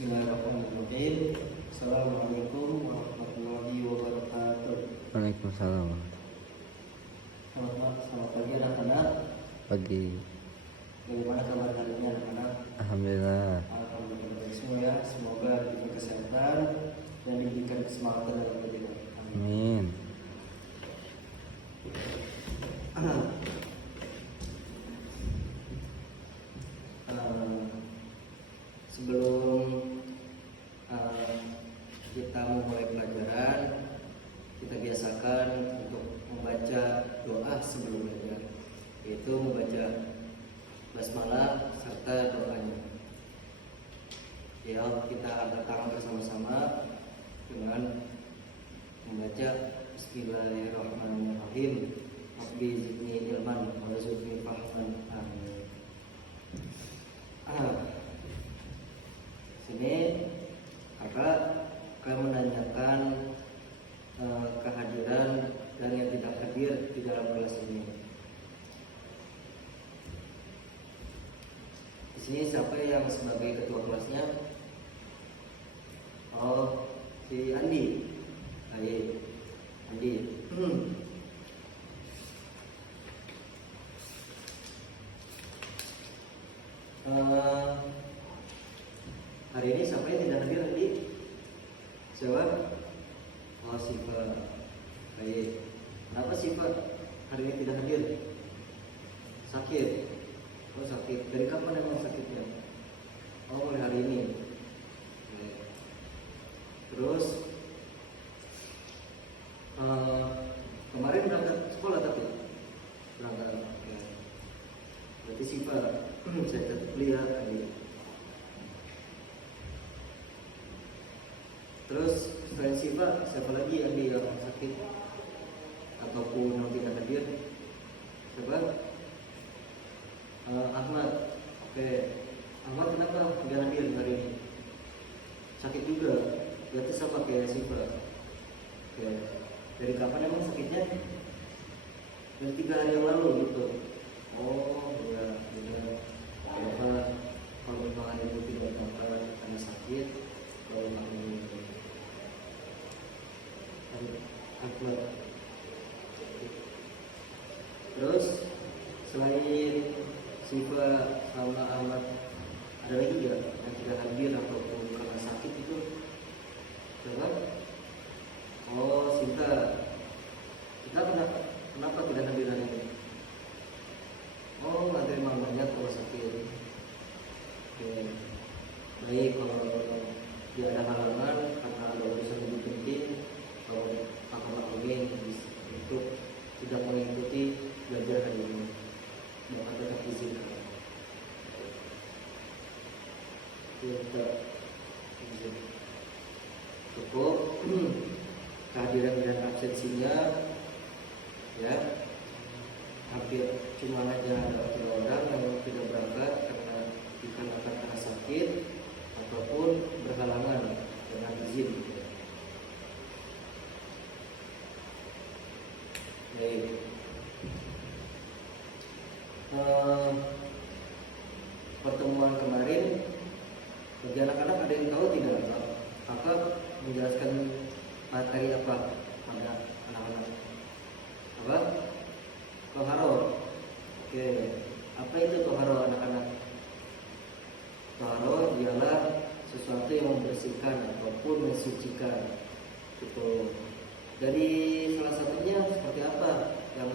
Bismillahirrahmanirrahim. Assalamualaikum warahmatullahi wabarakatuh. Waalaikumsalam. Selamat pagi anak-anak. Pagi. Bagaimana kabar hari ini anak-anak? Alhamdulillah. Alhamdulillah baik semua ya. Semoga diberikan kesehatan dan diberikan kesemangan dalam beribadah. Amin. Sebelum kita memulai pelajaran, kita biasakan untuk membaca doa sebelum belajar, yaitu membaca basmalah serta doanya. Ya, kita angkat tangan bersama-sama dengan membaca Bismillahirrahmanirrahim. Rabbi zidni ilman warzuqni fahman. Amin. Sini kakak akan menanyakan kehadiran dan yang tidak hadir di dalam kelas ini. Di sini siapa yang sebagai ketua kelasnya? Oh, si Andi. Baik, Andi. Hari ini siapa yang tidak hadir Andi? Siapa? Oh, Siva. Baik. Kenapa Siva hari ini tidak hadir? Sakit. Oh, sakit. Dari kapan emang sakitnya? Oh, mulai hari ini. Baik. Terus kemarin berangkat sekolah tapi berangkat. Oke. Berarti Siva saya tetap kuliah Andi. Terus selain Siva, siapa lagi Andi yang sakit ataupun yang tidak hadir? Coba Ahmad. Oke, Ahmad kenapa tidak hadir hari ini? Sakit juga, berarti sama kayak Siva. Oke, dari kapan emang sakitnya? Dari 3 hari yang lalu gitu. Oh ya, benar. Kenapa kalau memang hari itu tidak makan karena sakit, kalau makan Ahmad. Terus selain Siva sama Ahmad, ada lagi nggak yang tidak hadir ataupun karena sakit itu? Coba. Oh, Sinta. Kita kenapa tidak hadir hari ini? Oh, ada emang banyak kalau sakit. Oke. Baik, kalau tidak ada halangan karena ada urusan lebih penting, kalau akan maklumi untuk tidak mengikuti belajar hari ini, maka tetap izinkan. Kita izin. Cukup kehadiran dan absensinya, ya. Hampir cuma aja ada 3 orang yang tidak berangkat dikarenakan karena sakit ataupun berhalangan dengan izin. Baik. Pertemuan kemarin bagi anak-anak ada yang tahu tidak? Kakak menjelaskan materi apa pada anak-anak? Apa? Toharo. Oke. Apa itu toharo anak-anak? Toharo ialah sesuatu yang membersihkan ataupun mensucikan. Gitu. Dari salah satunya seperti apa yang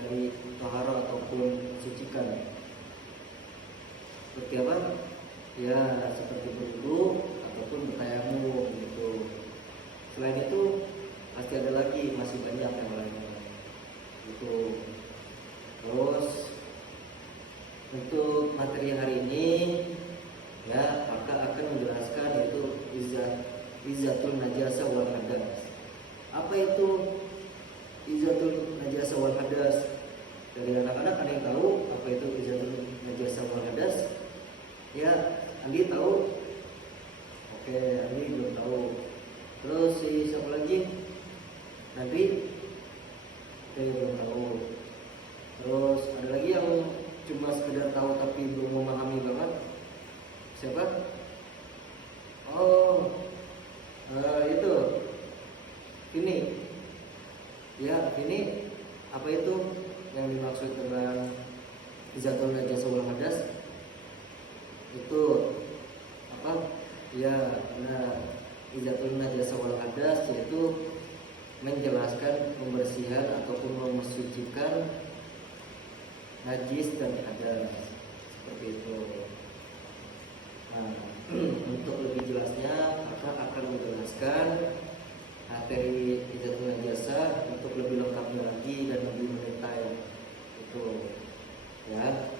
dari toharo ataupun mensucikan? Seperti apa? Ya, seperti berwudu ataupun bertayamum gitu. Selain itu pasti ada lagi, masih banyak yang lainnya. Gitu. Terus untuk materi hari ini, ya, kakak akan menjelaskan yaitu izatul najasa wal hadas. Apa itu izatul najasa wal hadas? Dari anak-anak ada yang tahu apa itu izatul najasa wal hadas? Ya, Andi tahu? Oke, Andi belum tahu. Terus siapa lagi? Nanti? Oke, belum tahu. Terus ada lagi yang cuma sekedar tahu tapi belum memahami banget. Siapa? najis dan hadas seperti itu. Nah, untuk lebih jelasnya akan menjelaskan materi izatul najasa untuk lebih lengkapnya lagi dan lebih mendetail itu ya.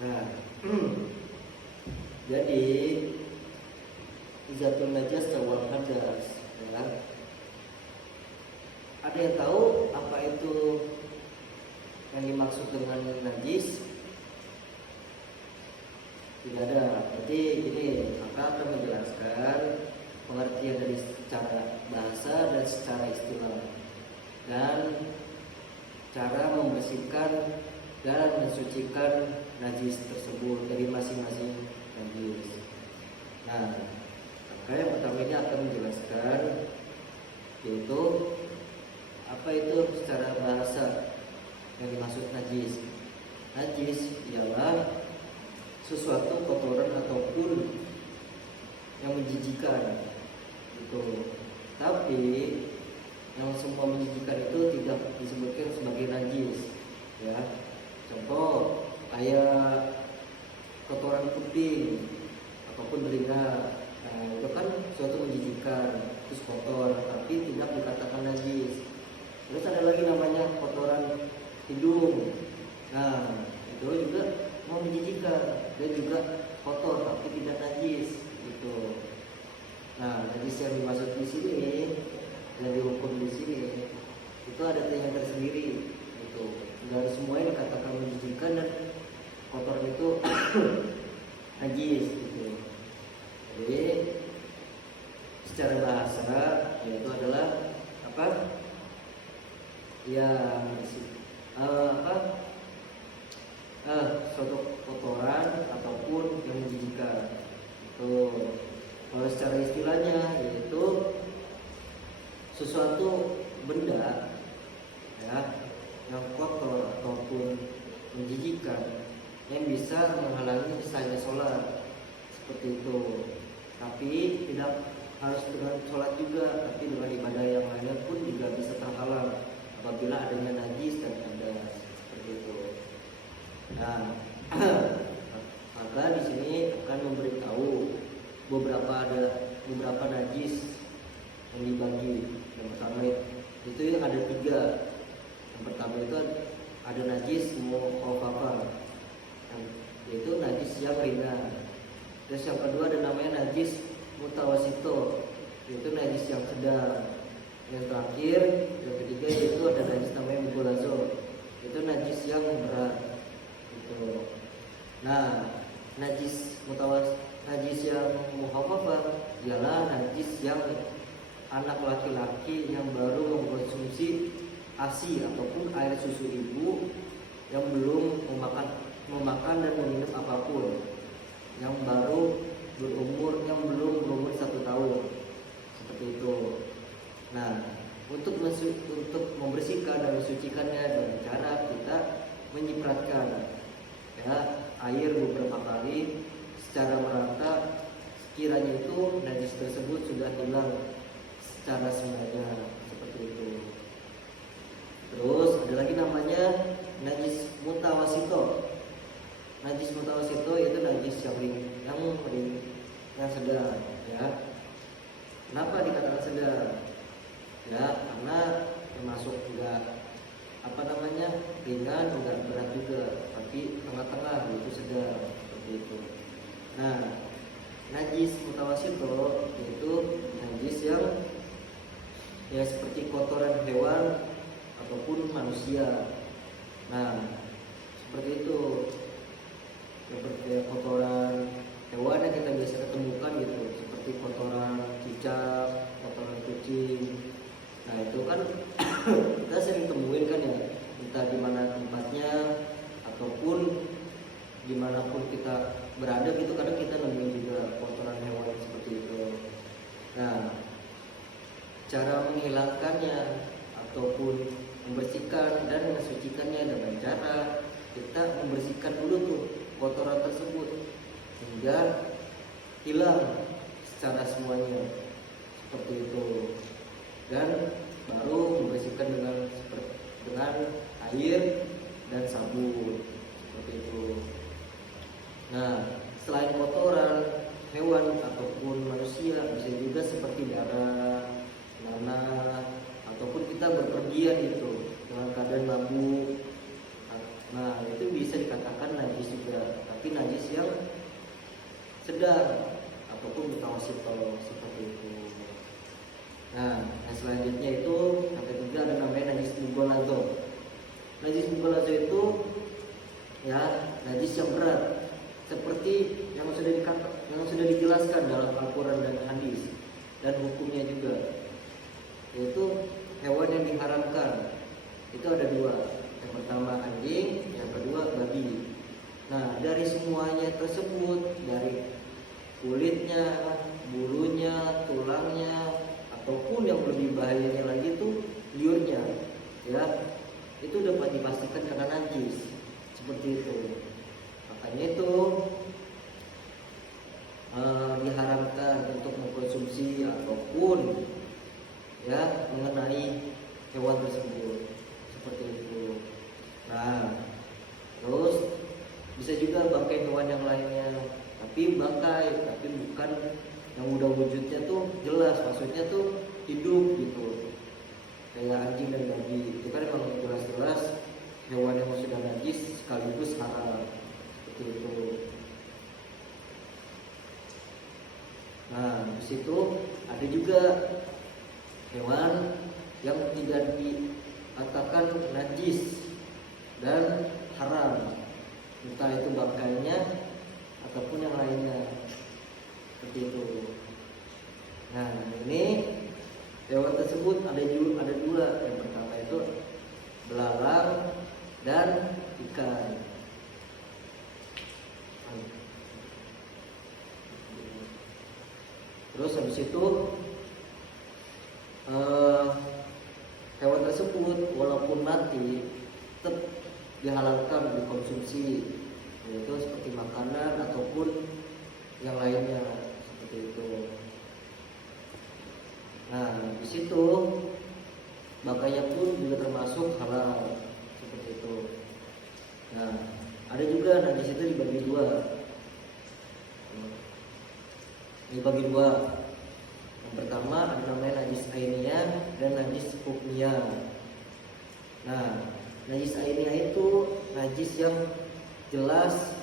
Nah, jadi izatul najasa wal hadas ya. Ada yang tahu apa itu yang dimaksud dengan najis? Tidak ada. Jadi ini akan menjelaskan pengertian dari secara bahasa dan secara istilah dan cara membersihkan dan mensucikan najis tersebut dari masing-masing najis. Nah, maka yang pertama ini akan menjelaskan yaitu apa itu secara bahasa yang dimaksud najis. Najis ialah sesuatu kotoran ataupun yang menjijikan itu. Tapi yang semua menjijikan itu tidak disebutkan sebagai najis ya. Contoh kayak kotoran kuping ataupun telinga, nah, itu kan suatu menjijikan, terus kotor tapi tidak dikatakan najis. Terus ada lagi namanya kotoran hidung, nah itu juga mau menjijikan, dia juga kotor tapi tidak najis gitu. Nah, najis yang dimaksud di sini yang dihukum di sini itu ada yang tersendiri gitu. Dan semua yang dikatakan menjijikan dan kotor itu najis gitu. Jadi secara bahasa yaitu adalah apa? Ya suatu kotoran ataupun yang menjijikan itu. Kalau secara istilahnya yaitu sesuatu benda ya yang kotor ataupun menjijikan yang bisa menghalangi sahnya sholat seperti itu. Tapi tidak harus dengan sholat juga, tapi dengan ibadah yang lainnya pun juga bisa terhalang apabila adanya najis dan hadas seperti itu. Nah, maka di sini akan memberitahu beberapa najis yang dibagi. Yang pertama itu yang ada 3. Yang pertama itu ada najis mukhafafah, yaitu najis yang ringan. Terus yang kedua ada namanya najis mutawasito, yaitu najis yang sedang. Yang terakhir, yang ketiga yaitu ada najis namanya mughlazo, itu najis yang berat. Gitu. Nah, najis yang mukhafafah ialah najis yang anak laki-laki yang baru mengkonsumsi ASI ataupun air susu ibu yang belum memakan dan meminum apapun, yang belum berumur 1 tahun seperti itu. Nah, untuk membersihkan dan mensucikannya dengan cara kita menyipratkan ya air beberapa kali secara merata, sekiranya itu najis tersebut sudah hilang secara semuanya seperti itu. Terus ada lagi namanya najis mutawasito. Najis mutawasito yaitu najis yang sedang ya. Kenapa dikatakan sedang? Ya, karena termasuk enggak ringan, enggak berat juga, tapi tengah-tengah yaitu sedang seperti itu. Nah, najis mutawasito yaitu najis yang ya seperti kotoran hewan ataupun manusia. Nah, seperti itu. Seperti kotoran hewan yang kita biasa ketemukan gitu, seperti kotoran cicak, kotoran kucing. Nah, itu kan kita sering temuin kan ya, entah di mana tempatnya ataupun dimanapun kita berada gitu, kadang kita nemuin juga kotoran hewan seperti itu. Nah, cara menghilangkannya ataupun membersihkan dan mensucikannya dengan cara kita membersihkan dulu tuh kotoran tersebut hingga hilang secara semuanya seperti itu, dan baru membersihkan dengan air dan sabun seperti itu. Nah, selain kotoran hewan ataupun manusia, bisa juga seperti darah, nanah, ataupun kita berpergian gitu dengan keadaan mabuk. Nah, itu bisa dikatakan najis juga, tapi najis yang sedang ataupun mutawassithah seperti itu. Nah, yang selanjutnya itu yang ketiga ada namanya najis mughaladhah. Najis mughaladhah itu ya najis yang berat, seperti yang sudah dijelaskan dalam Al-Quran dan hadis, dan hukumnya juga, yaitu hewan yang diharamkan. Itu ada dua, yang pertama anjing, yang kedua babi. Nah, dari semuanya tersebut, dari kulitnya, bulunya, tulangnya, ataupun yang lebih bahayanya lagi itu liurnya, ya, itu dapat dipastikan karena najis seperti itu. Makanya itu diharamkan untuk mengkonsumsi ataupun ya mengenai hewan tersebut seperti itu. Nah, terus bisa juga bangkai hewan yang lainnya, tapi bukan yang udah wujudnya tuh jelas, maksudnya tuh hidup gitu, kayak anjing dan babi. Itu kan memang jelas-jelas hewan yang sudah najis sekaligus haram seperti itu. Nah, di situ ada juga hewan yang tidak dikatakan najis dan haram, entah itu bangkainya ataupun yang lainnya seperti itu. Nah, ini hewan tersebut ada dua. Yang pertama itu belalang dan ikan. Terus habis itu hewan tersebut walaupun mati tetap dihalalkan dikonsumsi, yaitu seperti makanan ataupun yang lainnya seperti itu. Nah, di situ bangkainya pun juga termasuk halal seperti itu. Nah, ada juga najis itu dibagi dua. Dibagi dua. Yang pertama ada namanya najis ainiyah dan najis hukmiyah. Nah, najis ainiyah itu najis yang jelas,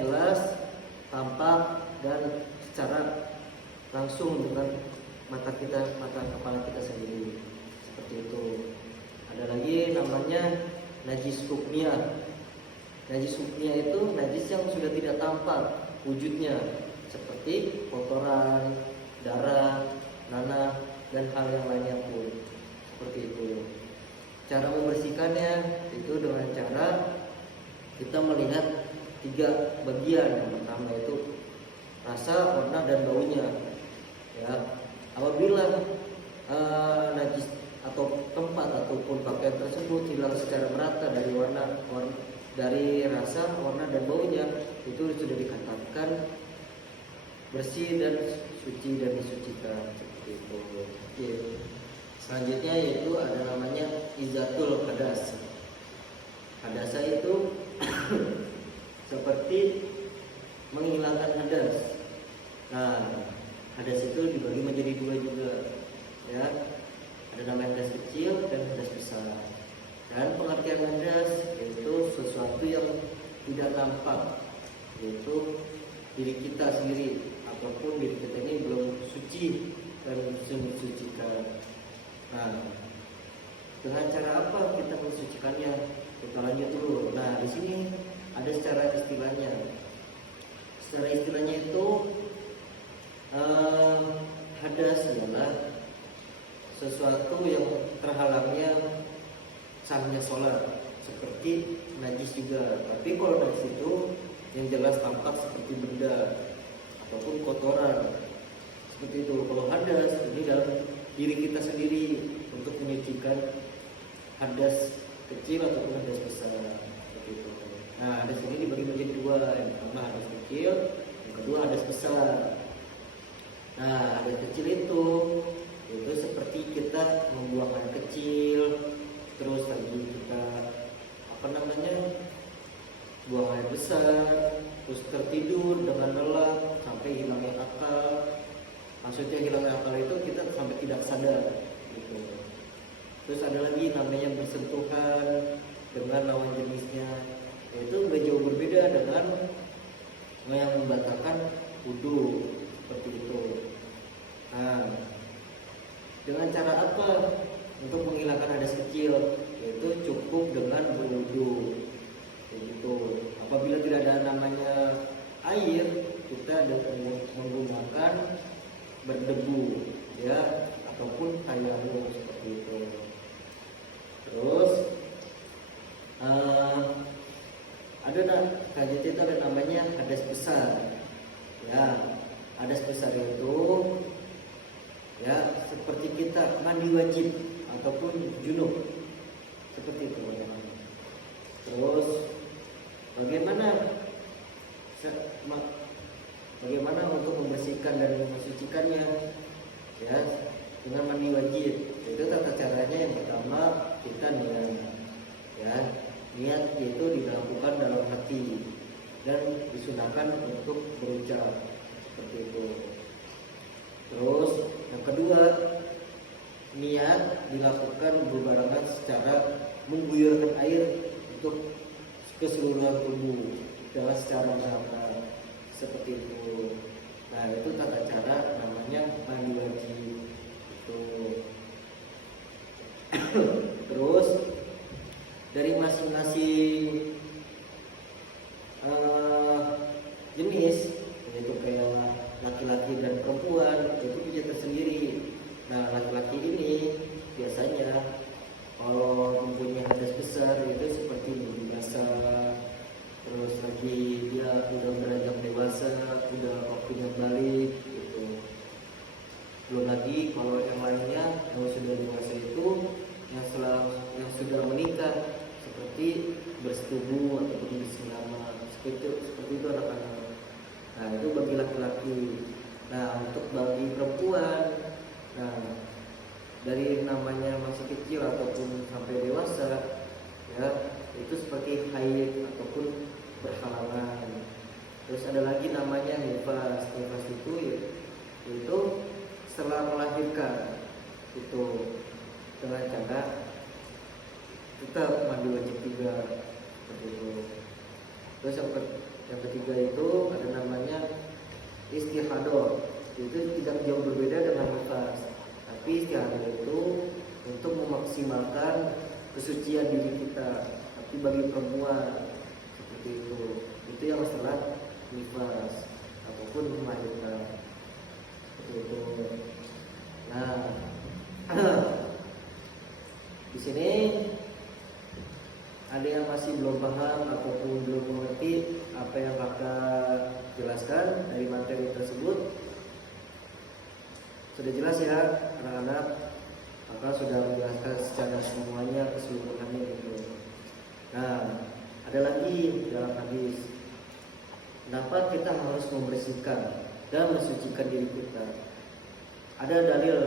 jelas, tampak dan secara langsung dengan mata kepala kita sendiri seperti itu. Ada lagi namanya najis hukmiyah. Najis hukmiyah itu najis yang sudah tidak tampak wujudnya, seperti kotoran, darah, nanah, dan hal yang lainnya pun seperti itu. Cara membersihkannya itu dengan cara kita melihat 3 bagian. Yang pertama itu rasa, warna, dan baunya. Ya, apabila najis atau tempat ataupun pakaian tersebut hilang secara merata dari dari rasa, warna, dan baunya, itu sudah dikatakan bersih dan suci dan disucikan seperti itu. Oke. Selanjutnya yaitu ada namanya izatul hadas. Hadasa itu seperti menghilangkan hadas. Nah, hadas itu dibagi menjadi 2 juga, ya. Ada namanya hadas kecil dan hadas besar. Dan pengertian hadas yaitu sesuatu yang tidak nampak, yaitu diri kita sendiri ataupun diri kita ini belum suci dan mensucikan. Nah, dengan cara apa kita mensucikannya? Kita lanjut dulu. Nah, di sini ada secara istilahnya. Secara istilahnya itu hadas adalah sesuatu yang terhalangnya sahnya sholat, seperti najis juga. Tapi kalau najis itu yang jelas tampak seperti benda ataupun kotoran seperti itu. Kalau hadas ini dalam diri kita sendiri untuk menyucikan hadas kecil ataupun hadas besar seperti itu. Nah, hadas ini dibagi menjadi 2. Yang pertama hadas kecil, yang kedua hadas besar. Nah, adat kecil itu seperti kita membuang air kecil, terus lagi kita apa namanya buang air besar, terus tertidur dengan lelap sampai hilangnya akal. Maksudnya hilangnya akal itu kita sampai tidak sadar gitu. Terus ada lagi namanya bersentuhan dengan lawan jenisnya, itu udah jauh berbeda dengan yang membatalkan wudu seperti itu. Nah, dengan cara apa untuk menghilangkan hadas kecil? Yaitu cukup dengan berwudu. Begitu. Apabila tidak ada namanya air, kita menggunakan berdebu, ya, ataupun tayamum seperti itu. Terus KJT itu ada namanya hadas besar. Ya, hadas besar itu ya seperti kita mandi wajib ataupun junub seperti itu. Terus bagaimana untuk membersihkan dan mensucikannya? Ya, dengan mandi wajib. Itu tata caranya yang pertama kita niat. Ya, niat itu dilakukan dalam hati dan disunahkan untuk berucap seperti itu. Terus yang kedua, niat dilakukan berbarengan secara mengguyurkan air untuk keseluruhan tubuh dengan secara merata seperti itu. Nah, itu tata cara namanya mandi wajib itu. Terus dari masing-masing jenis, yaitu kayak laki-laki dan perempuan, itu punya tersendiri. Nah, laki-laki ini biasanya kalau mempunyai hadas besar itu seperti mimpi basah, terus lagi dia udah beranjak dewasa, udah waktunya balik gitu. Belum lagi kalau yang lainnya yang sudah dewasa itu yang sudah menikah seperti bersetubuh ataupun bersenama seperti itu anak-anak. Nah, itu bagi laki-laki. Nah, untuk bagi perempuan, nah dari namanya masih kecil ataupun sampai dewasa, ya itu seperti haid ataupun berhalangan. Terus ada lagi namanya nifas. Nifas itu setelah melahirkan itu dengan cara tetap mandi wajib juga seperti itu. Terus yang ketiga itu ada namanya istihadah. Itu tidak jauh berbeda dengan nifas. Tapi istihadah itu untuk memaksimalkan kesucian diri kita. Tapi bagi perempuan seperti itu yang setelah nifas ataupun melahirkan seperti itu. Nah, di sini ada yang masih belum paham ataupun belum mengerti apa yang kakak jelaskan dari materi tersebut. Sudah jelas ya anak-anak, kakak sudah menjelaskan secara semuanya keseluruhannya gitu. Nah, ada lagi dalam hadis, kenapa kita harus membersihkan dan mensucikan diri kita? Ada dalil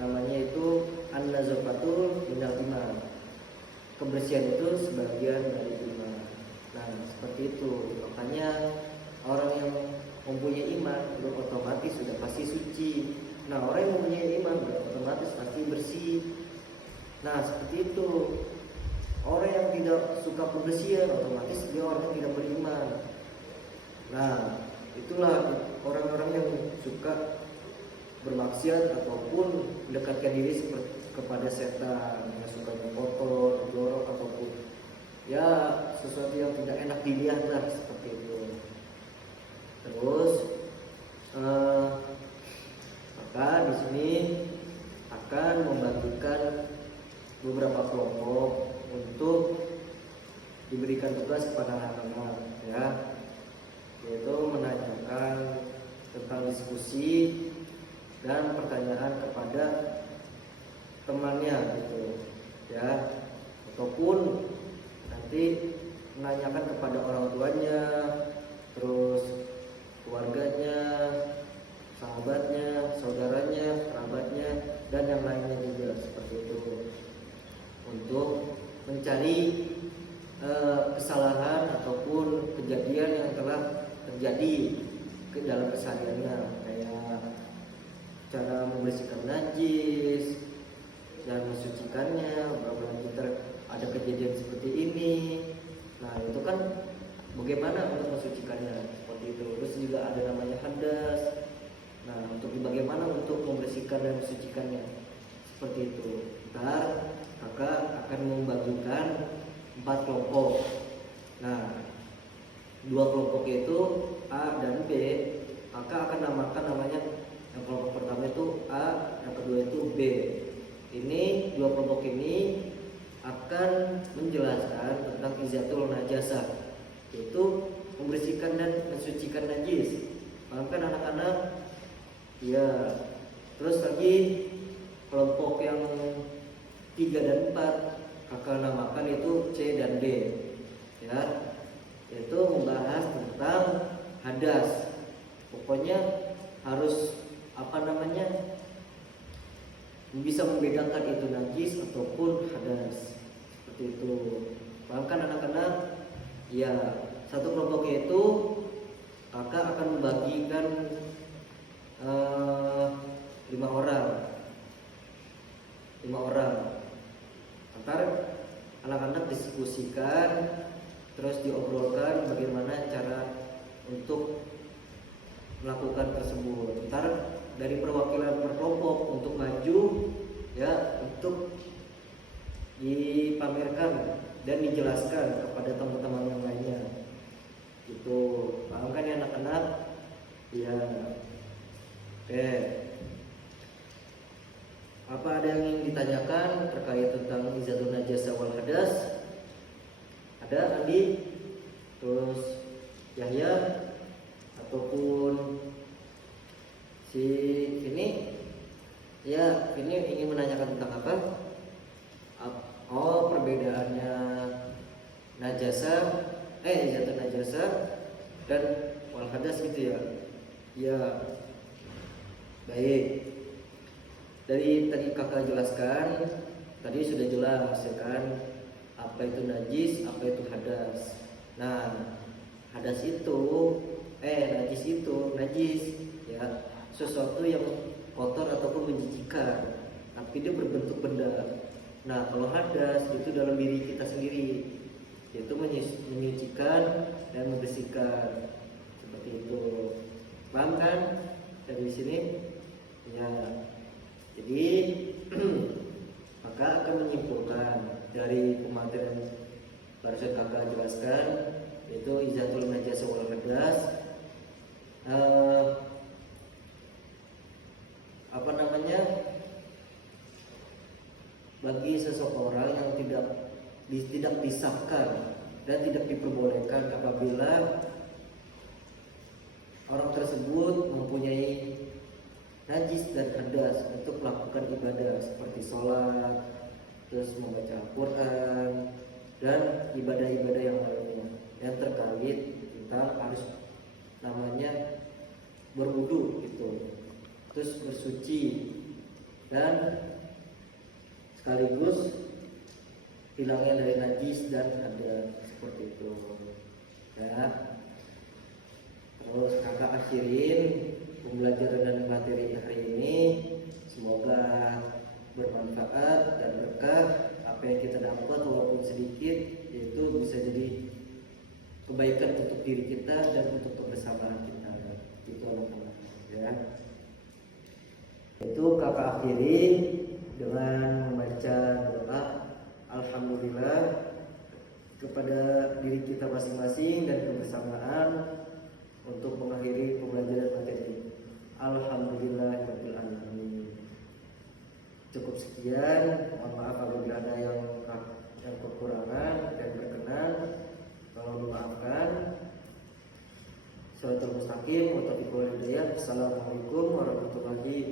namanya itu an-nazafatul minal iman. Kebersihan itu sebagian dari iman. Nah, seperti itu. Makanya orang yang mempunyai iman itu otomatis sudah pasti suci. Nah, orang yang mempunyai iman otomatis pasti bersih. Nah, seperti itu. Orang yang tidak suka kebersihan otomatis dia orang yang tidak beriman. Nah, itulah orang-orang yang suka bermaksiat ataupun mendekatkan diri kepada setan, yang suka kotor, jorok ataupun ya sesuatu yang tidak enak dilihat lah seperti itu. Terus maka di sini akan membagikan beberapa kelompok untuk diberikan tugas kepada anak-anak, ya, yaitu menanyakan tentang diskusi dan pertanyaan kepada temannya gitu, ya, ataupun nanti menanyakan kepada orang tuanya, terus keluarganya, sahabatnya, saudaranya, kerabatnya, dan yang lainnya juga seperti itu, untuk mencari kesalahan ataupun kejadian yang telah terjadi ke dalam kesehariannya, kayak cara membersihkan najis dan mensucikannya. Apabila kita ada kejadian seperti ini, nah itu kan bagaimana untuk mensucikannya seperti itu. Terus juga ada namanya hadas. Nah, untuk bagaimana untuk membersihkan dan mensucikannya seperti itu. Ntar kakak akan membagikan 4 kelompok. Nah, 2 kelompok itu A dan B. Kakak akan namakan namanya, yang kelompok pertama itu A, yang kedua itu B. Ini 2 kelompok ini akan menjelaskan tentang izatul najasah, yaitu membersihkan dan mensucikan najis. Paham kan anak-anak? Ya. Terus lagi kelompok yang 3 dan 4 kakak namakan itu C dan D. Ya. Yaitu membahas tentang hadas. Pokoknya harus bisa membedakan itu najis ataupun hadas. Seperti itu. Paham kan anak-anak? Ya. Satu kelompok itu kakak akan membagikan 5 orang. Antar anak-anak diskusikan, terus diobrolkan bagaimana cara untuk melakukan tersebut. Ntar dari perwakilan per kelompok untuk maju, ya, untuk dipamerkan dan dijelaskan kepada teman-teman yang lainnya. Gitu. Paham kan ya anak-anak? Ya. Oke. Apa ada yang ingin ditanyakan terkait tentang izatun najasa wal hadas? Ada Andi? Terus Yahya? Ataupun si ini? Ya, ini ingin menanyakan tentang apa? Oh, perbedaannya najasa, izatun najasa dan wal hadas gitu ya. Ya. Baik. Dari tadi kakak jelaskan, tadi sudah jelas ya kan, apa itu najis, apa itu hadas. Nah, hadas itu, najis itu, najis ya, sesuatu yang kotor ataupun menjijikan, tapi dia berbentuk benda. Nah, kalau hadas itu dalam diri kita sendiri, yaitu menyucikan dan membersihkan, seperti itu. Paham kan dari sini? Ya. Jadi maka akan menyimpulkan dari pemateri barusan kakak jelaskan, yaitu izatul najasa wal hadas, bagi seseorang yang tidak disahkan dan tidak diperbolehkan apabila orang tersebut mempunyai najis dan hadas untuk melakukan ibadah seperti sholat, terus membaca Al-Quran, dan ibadah-ibadah yang lainnya yang terkait tentang harus namanya berwudu gitu, terus bersuci dan sekaligus hilangnya dari najis dan hadas seperti itu ya. Terus kakak akhirin pembelajaran dan materi hari ini, semoga bermanfaat dan berkah. Apa yang kita dapat walaupun sedikit, itu bisa jadi kebaikan untuk diri kita dan untuk kebersamaan kita. Itu anak-anak ya. Itu kakak akhiri dengan membaca doa alhamdulillah kepada diri kita masing-masing dan kebersamaan untuk mengakhiri pembelajaran materi. Alhamdulillahirabbil alamin. Cukup sekian. Mohon maaf apabila ada yang kekurangan dan berkenan, tolong dimaafkan. Shiratal mustaqim wa taufiq wal hidayah. Assalamualaikum warahmatullahi